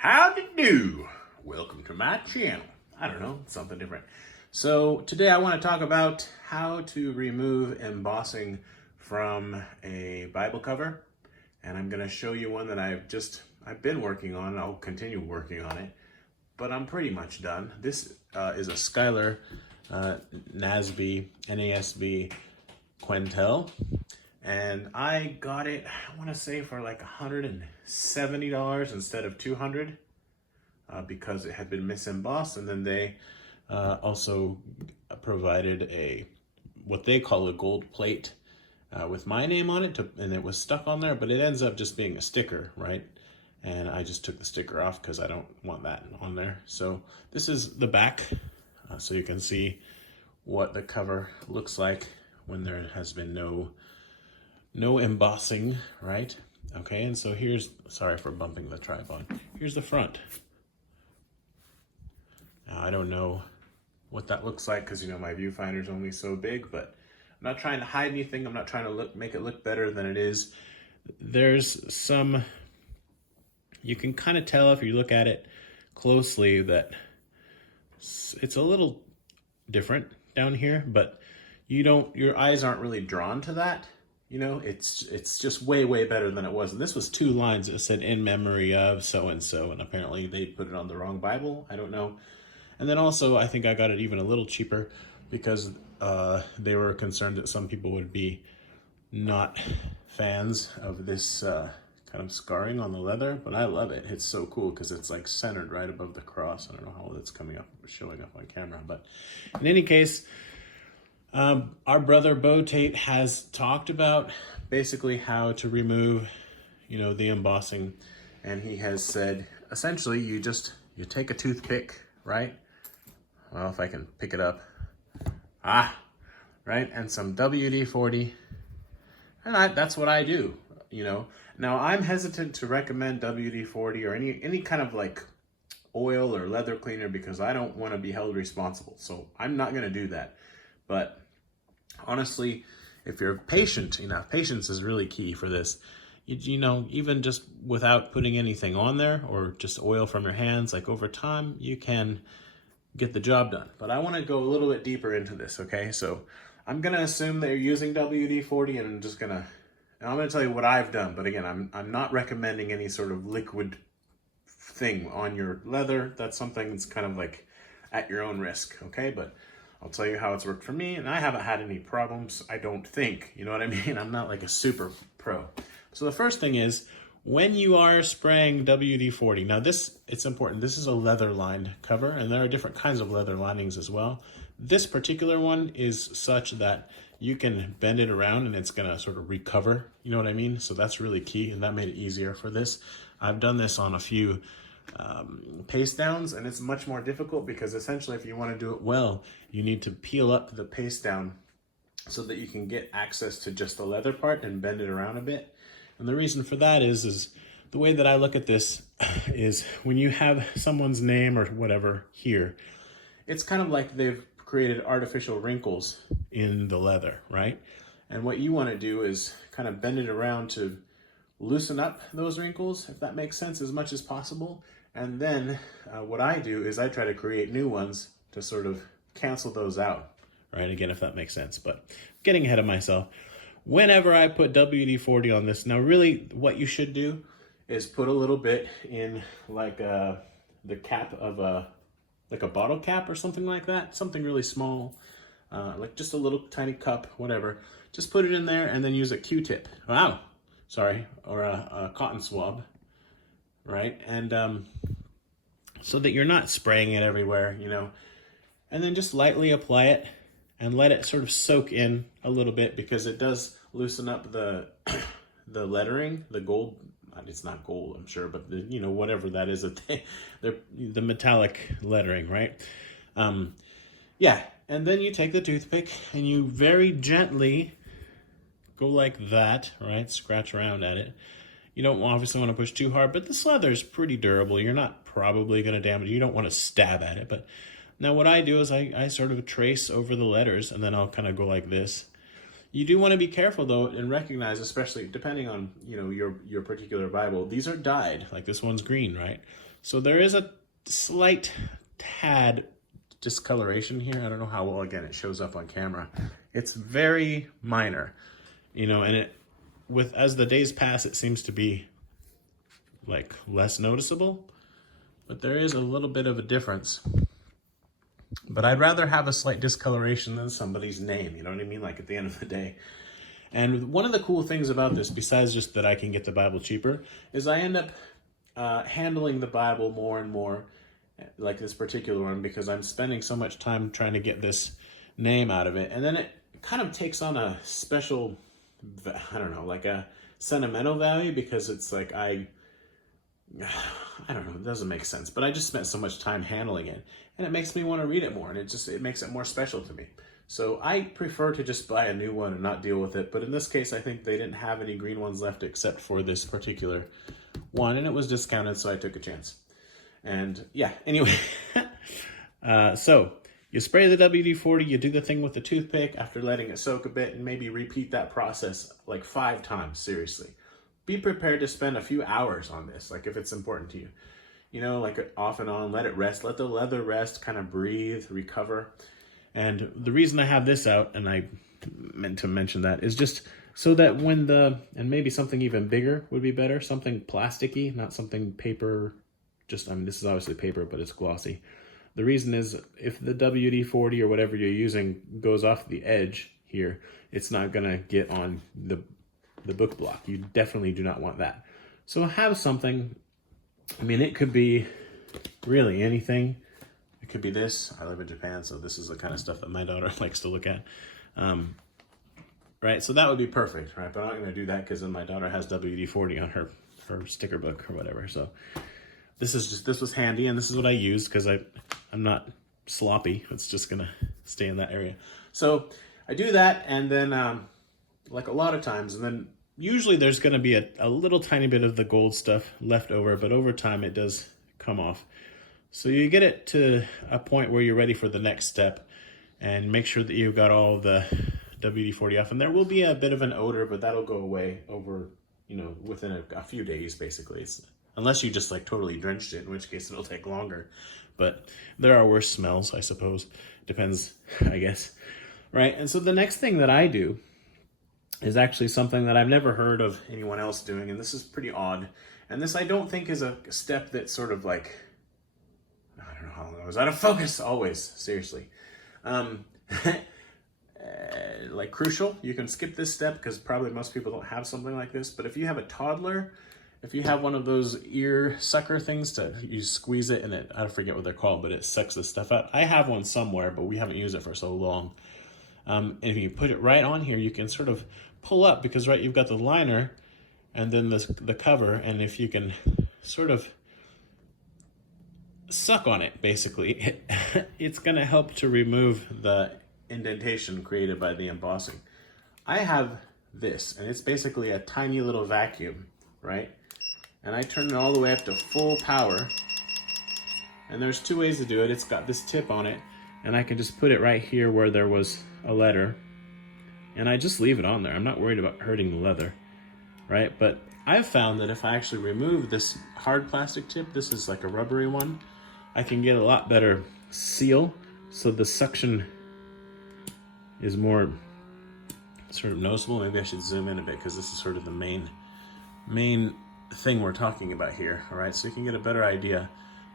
Howdy do? Welcome to my channel. I don't know, something different. So today I want to talk about how to remove embossing from a Bible cover. And I'm going to show you one that I've been working on. I'll continue working on it, but I'm pretty much done. This is a Skylar NASB Quentel. And I got it, I want to say for like $170 instead of $200 because it had been misembossed. And then they also provided what they call a gold plate with my name on it, and it was stuck on there, but it ends up just being a sticker, right? And I just took the sticker off because I don't want that on there. So this is the back, so you can see what the cover looks like when there has been no embossing, right? Okay, and so sorry for bumping the tripod. Here's the front. Now, I don't know what that looks like because, my viewfinder's only so big, but I'm not trying to hide anything. I'm not trying to make it look better than it is. There's some, you can kind of tell if you look at it closely that it's a little different down here, but your eyes aren't really drawn to that. It's just way better than it was. And this was 2 lines that said in memory of so-and-so, and apparently they put it on the wrong Bible. I don't know. And then also, I think I got it even a little cheaper because they were concerned that some people would be not fans of this kind of scarring on the leather, but I love it. It's so cool because it's like centered right above the cross. I don't know how that's showing up on camera, but in any case, our brother Bo Tate has talked about basically how to remove, the embossing, and he has said essentially you take a toothpick, right? Well, if I can pick it up, right, and some WD-40, and that's what I do, Now I'm hesitant to recommend WD-40 or any kind of like oil or leather cleaner because I don't want to be held responsible, so I'm not going to do that. But honestly, if you're patient enough, patience is really key for this. Even just without putting anything on there or just oil from your hands, like over time, you can get the job done. But I want to go a little bit deeper into this, okay? So I'm going to assume that you're using WD-40 and I'm going to tell you what I've done. But again, I'm not recommending any sort of liquid thing on your leather. That's something that's kind of like at your own risk, okay? But I'll tell you how it's worked for me, and I haven't had any problems, I don't think. You know what I mean? I'm not like a super pro. So the first thing is, when you are spraying WD-40, now it's important, this is a leather-lined cover, and there are different kinds of leather linings as well. This particular one is such that you can bend it around and it's gonna sort of recover, you know what I mean? So that's really key, and that made it easier for this. I've done this on a few paste downs, and it's much more difficult because essentially if you want to do it well, you need to peel up the paste down so that you can get access to just the leather part and bend it around a bit. And the reason for that is the way that I look at this is when you have someone's name or whatever here, it's kind of like they've created artificial wrinkles in the leather, right? And what you want to do is kind of bend it around to loosen up those wrinkles, if that makes sense, as much as possible. And then what I do is I try to create new ones to sort of cancel those out, right? Again, if that makes sense, but getting ahead of myself. Whenever I put WD-40 on this, now really what you should do is put a little bit in like the cap of a bottle cap or something like that, something really small, like just a little tiny cup, whatever. Just put it in there and then use a Q-tip. Or a cotton swab, right? And so that you're not spraying it everywhere, and then just lightly apply it and let it sort of soak in a little bit because it does loosen up the lettering, the gold. It's not gold, I'm sure, but whatever that is, the metallic lettering, right? Yeah, and then you take the toothpick and you very gently go like that, right? Scratch around at it. You don't obviously want to push too hard, but this leather is pretty durable. You're not probably going to damage it. You don't want to stab at it. But now what I do is I sort of trace over the letters, and then I'll kind of go like this. You do want to be careful though, and recognize, especially depending on your particular Bible, these are dyed. Like this one's green, right? So there is a slight tad discoloration here. I don't know how well, again, it shows up on camera. It's very minor, you know, and as the days pass, it seems to be like less noticeable, but there is a little bit of a difference. But I'd rather have a slight discoloration than somebody's name, you know what I mean? Like at the end of the day. And one of the cool things about this, besides just that I can get the Bible cheaper, is I end up handling the Bible more and more, like this particular one, because I'm spending so much time trying to get this name out of it. And then it kind of takes on a special, I don't know, like a sentimental value, because it's like I don't know, it doesn't make sense, but I just spent so much time handling it, and it makes me want to read it more, and it makes it more special to me. So I prefer to just buy a new one and not deal with it. But in this case, I think they didn't have any green ones left except for this particular one, and it was discounted, so I took a chance. And yeah, anyway, so you spray the WD-40, you do the thing with the toothpick after letting it soak a bit, and maybe repeat that process like 5 times, seriously. Be prepared to spend a few hours on this, like if it's important to you. You know, like off and on, let it rest, let the leather rest, kind of breathe, recover. And the reason I have this out, and I meant to mention that, is just so that when and maybe something even bigger would be better, something plasticky, not something paper, I mean, this is obviously paper, but it's glossy. The reason is if the WD-40 or whatever you're using goes off the edge here, it's not gonna get on the book block. You definitely do not want that. So have something, I mean, it could be really anything. It could be this. I live in Japan, so this is the kind of stuff that my daughter likes to look at. Right, so that would be perfect, right? But I'm not gonna do that because then my daughter has WD-40 on her sticker book or whatever. So this was handy, and this is what I use because I'm not sloppy. It's just gonna stay in that area. So I do that, and then like a lot of times, and then usually there's going to be a little tiny bit of the gold stuff left over, but over time it does come off. So you get it to a point where you're ready for the next step, and make sure that you've got all the WD-40 off. And there will be a bit of an odor, but that'll go away over, you know, within a few days, basically. Unless you just like totally drenched it, in which case it'll take longer. But there are worse smells, I suppose. Depends, I guess. Right, and so the next thing that I do is actually something that I've never heard of anyone else doing, and this is pretty odd. And this I don't think is a step that's sort of like, I don't know how long I was out of focus, always, seriously. Like crucial, you can skip this step because probably most people don't have something like this, but if you have a toddler, if you have one of those ear sucker things you squeeze it and I forget what they're called, but it sucks the stuff out. I have one somewhere, but we haven't used it for so long. And if you put it right on here, you can sort of pull up because, right, you've got the liner and then the cover, and if you can sort of suck on it, basically, it's going to help to remove the indentation created by the embossing. I have this, and it's basically a tiny little vacuum, right? And I turn it all the way up to full power, and there's 2 ways to do it. It's got this tip on it, and I can just put it right here where there was a letter, and I just leave it on there. I'm not worried about hurting the leather, right? But I've found that if I actually remove this hard plastic tip, this is like a rubbery one, I can get a lot better seal, so the suction is more sort of noticeable. Maybe I should zoom in a bit because this is sort of the main thing we're talking about here, all right? So you can get a better idea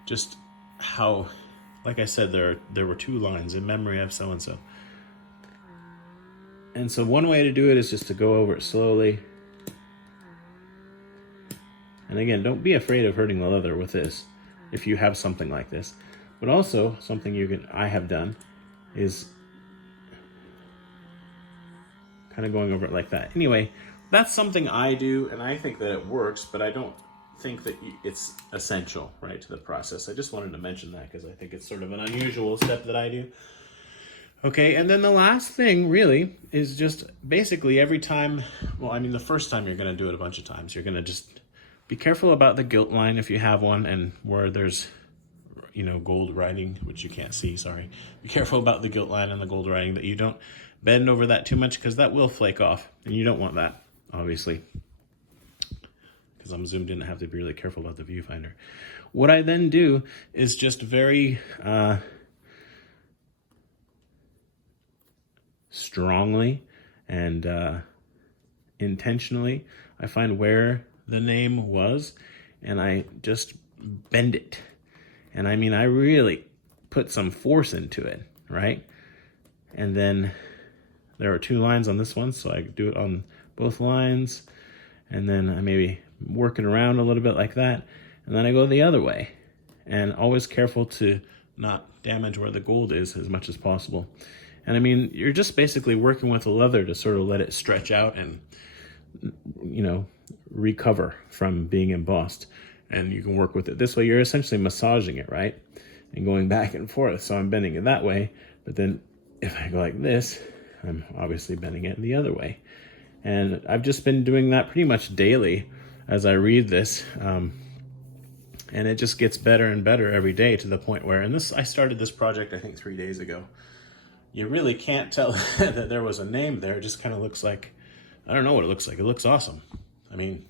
just how, like I said, there were 2 lines in memory of so-and-so. And so one way to do it is just to go over it slowly. And again, don't be afraid of hurting the leather with this if you have something like this. But also, something I have done is kind of going over it like that. Anyway, that's something I do, and I think that it works, but I don't think that it's essential, right, to the process. I just wanted to mention that because I think it's sort of an unusual step that I do. Okay, and then the last thing really is just basically every time, well, I mean, the first time you're going to do it a bunch of times, you're going to just be careful about the gilt line if you have one, and where there's, you know, gold writing, which you can't see, sorry. Be careful about the gilt line and the gold writing, that you don't bend over that too much because that will flake off, and you don't want that, obviously. because I'm zoomed in, I have to be really careful about the viewfinder. What I then do is just very strongly and intentionally, I find where the name was, and I just bend it. And I mean, I really put some force into it, right? And then there are 2 lines on this one, so I do it on both lines, and then I maybe work it around a little bit like that, and then I go the other way, and always careful to not damage where the gold is as much as possible. And I mean, you're just basically working with the leather to sort of let it stretch out and, you know, recover from being embossed. And you can work with it this way. You're essentially massaging it, right? And going back and forth. So I'm bending it that way, but then if I go like this, I'm obviously bending it the other way. And I've just been doing that pretty much daily as I read this. And it just gets better and better every day, to the point where, and I started this project, I think 3 days ago. You really can't tell that there was a name there. It just kind of looks like, I don't know what it looks like. It looks awesome. I mean,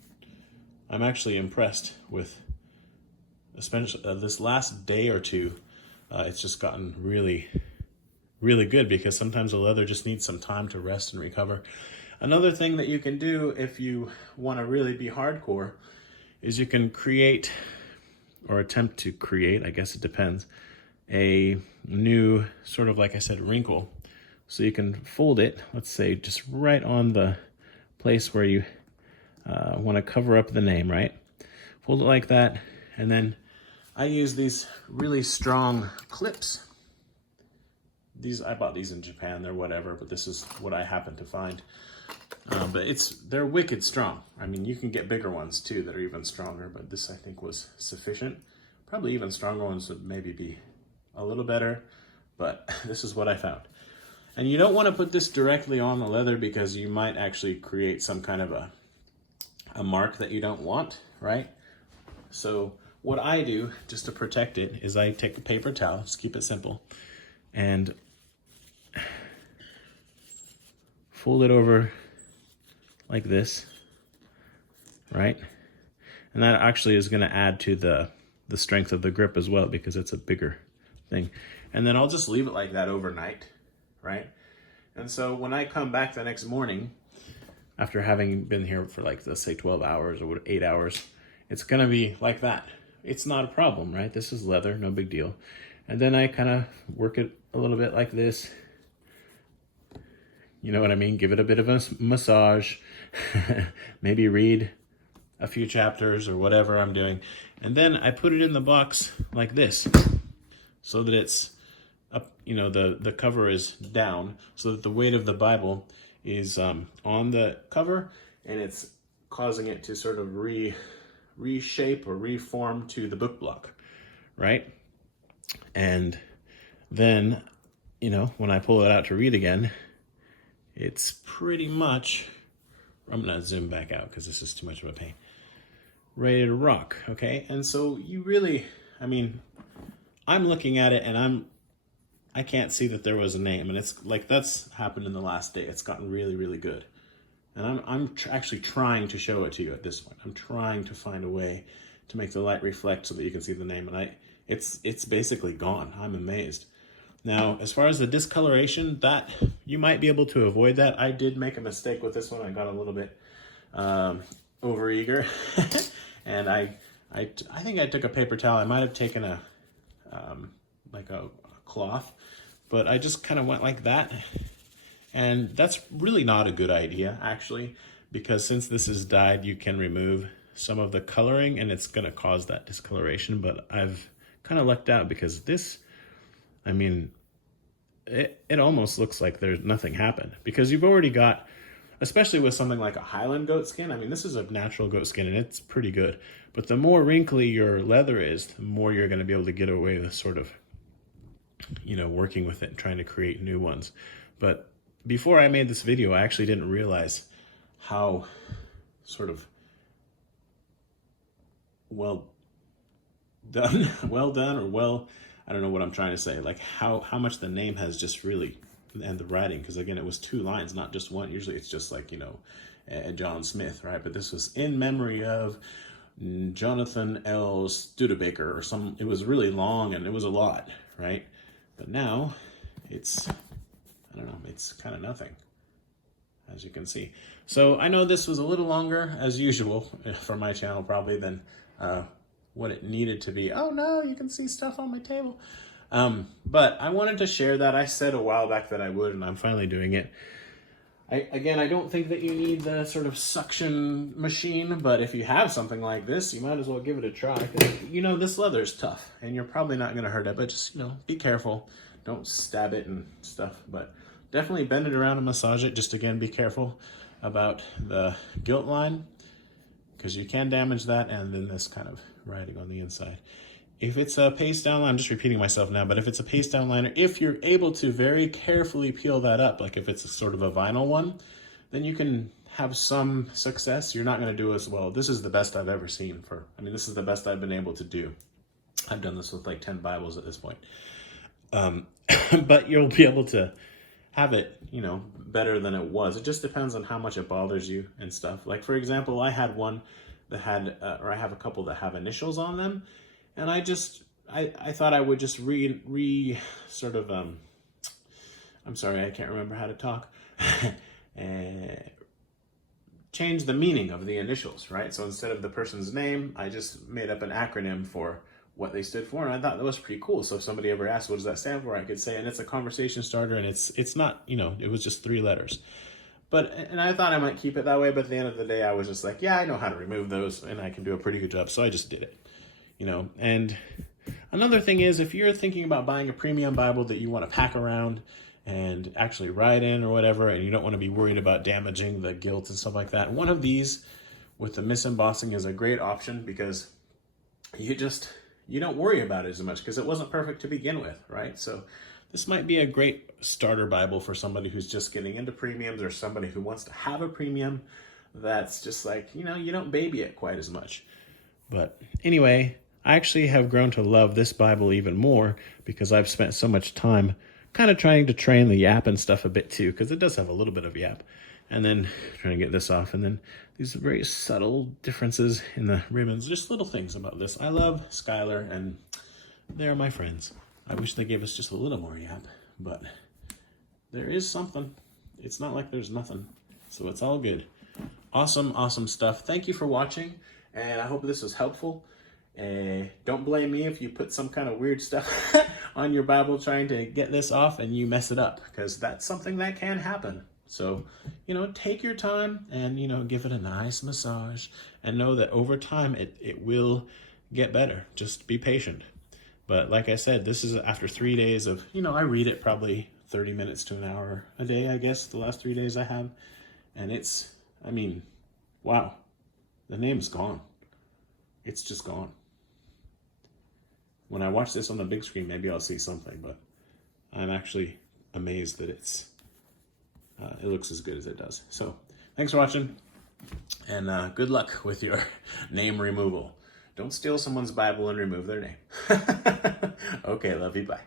I'm actually impressed with, especially this last day or two. It's just gotten really, really good, because sometimes the leather just needs some time to rest and recover. Another thing that you can do if you want to really be hardcore is you can create, or attempt to create, I guess it depends, a new sort of, like I said, wrinkle. So you can fold it, let's say just right on the place where you want to cover up the name, right? Fold it like that, and then I use these really strong clips. I bought these in Japan, they're whatever, but this is what I happen to find. But they're wicked strong. I mean, you can get bigger ones too that are even stronger, but this I think was sufficient. Probably even stronger ones would maybe be a little better, but this is what I found. And you don't want to put this directly on the leather, because you might actually create some kind of a mark that you don't want, right? So what I do, just to protect it, is I take a paper towel, just keep it simple, and fold it over like this, right? And that actually is going to add to the strength of the grip as well, because it's a bigger thing. And then I'll just leave it like that overnight, right? And so when I come back the next morning, after having been here for, like, let's say 12 hours or 8 hours, it's gonna be like that. It's not a problem, right? This is leather, no big deal. And then I kind of work it a little bit like this. You know what I mean? Give it a bit of a massage. Maybe read a few chapters or whatever I'm doing. And then I put it in the box like this, so that it's up, you know, the cover is down, so that the weight of the Bible is on the cover, and it's causing it to sort of reshape or reform to the book block, right? And then, you know, when I pull it out to read again, it's pretty much, I'm gonna zoom back out because this is too much of a pain, ready to rock, okay? And so you really, I mean, I'm looking at it and I can't see that there was a name, and it's like, that's happened in the last day. It's gotten really, really good. And I'm actually trying to show it to you at this point. I'm trying to find a way to make the light reflect so that you can see the name, and it's basically gone. I'm amazed. Now, as far as the discoloration, that you might be able to avoid that. I did make a mistake with this one. I got a little bit overeager, and I think I took a paper towel. I might have taken a cloth, but I just kind of went like that. And that's really not a good idea, actually, because since this is dyed, you can remove some of the coloring and it's going to cause that discoloration. But I've kind of lucked out, because this, I mean, it almost looks like there's nothing happened, because you've already got, especially with something like a Highland goat skin. I mean, this is a natural goat skin and it's pretty good. But the more wrinkly your leather is, the more you're going to be able to get away with sort of, you know, working with it and trying to create new ones. But before I made this video, I actually didn't realize how sort of well done, I don't know what I'm trying to say, like how much the name has just really, and the writing, because again, it was 2 lines, not just one. Usually it's just like, you know, John Smith, right? But this was in memory of Jonathan L. Studebaker or some. It was really long and it was a lot, right? But now it's, I don't know, it's kind of nothing, as you can see. So I know this was a little longer, as usual, for my channel probably than what it needed to be. Oh no, you can see stuff on my table. But I wanted to share that. I said a while back that I would, and I'm finally doing it. Again, I don't think that you need the sort of suction machine, but if you have something like this, you might as well give it a try. 'Cause, you know, this leather is tough, and you're probably not going to hurt it, but just, you know, be careful. Don't stab it and stuff, but definitely bend it around and massage it. Just, again, be careful about the gilt line, because you can damage that, and then this kind of writing on the inside. If it's a paste down line, I'm just repeating myself now, but if it's a paste down liner, if you're able to very carefully peel that up, like if it's a sort of a vinyl one, then you can have some success. You're not going to do as well. This is the best I've ever seen for, I mean, this is the best I've been able to do. I've done this with like 10 Bibles at this point. But you'll be able to have it, you know, better than it was. It just depends on how much it bothers you and stuff. Like, for example, I had one that had, or I have a couple that have initials on them. And I thought I would just sort of, I'm sorry, I can't remember how to talk, change the meaning of the initials, right? So instead of the person's name, I just made up an acronym for what they stood for, and I thought that was pretty cool. So if somebody ever asked, what does that stand for? I could say, and it's a conversation starter, and it's not, you know, it was just 3 letters. And I thought I might keep it that way, but at the end of the day, I was just like, yeah, I know how to remove those, and I can do a pretty good job, so I just did it. You know, and another thing is, if you're thinking about buying a premium Bible that you want to pack around and actually write in or whatever, and you don't want to be worried about damaging the gilt and stuff like that, one of these with the embossing is a great option, because you don't worry about it as much, because it wasn't perfect to begin with, right? So this might be a great starter Bible for somebody who's just getting into premiums, or somebody who wants to have a premium that's just like, you know, you don't baby it quite as much. But anyway, I actually have grown to love this Bible even more, because I've spent so much time kind of trying to train the yap and stuff a bit too, because it does have a little bit of yap. And then trying to get this off, and then these very subtle differences in the ribbons, just little things about this. I love Skylar, and they're my friends. I wish they gave us just a little more yap, but there is something. It's not like there's nothing, so it's all good. Awesome, awesome stuff. Thank you for watching, and I hope this was helpful. Don't blame me if you put some kind of weird stuff on your Bible trying to get this off and you mess it up, because that's something that can happen. So, you know, take your time and, you know, give it a nice massage, and know that over time it will get better. Just be patient. But like I said, this is after 3 days of, you know, I read it probably 30 minutes to an hour a day, I guess, the last 3 days I have. And it's, I mean, wow, the name's gone. It's just gone. When I watch this on the big screen, maybe I'll see something, but I'm actually amazed that it looks as good as it does. So thanks for watching, and good luck with your name removal. Don't steal someone's Bible and remove their name. Okay, love you, bye.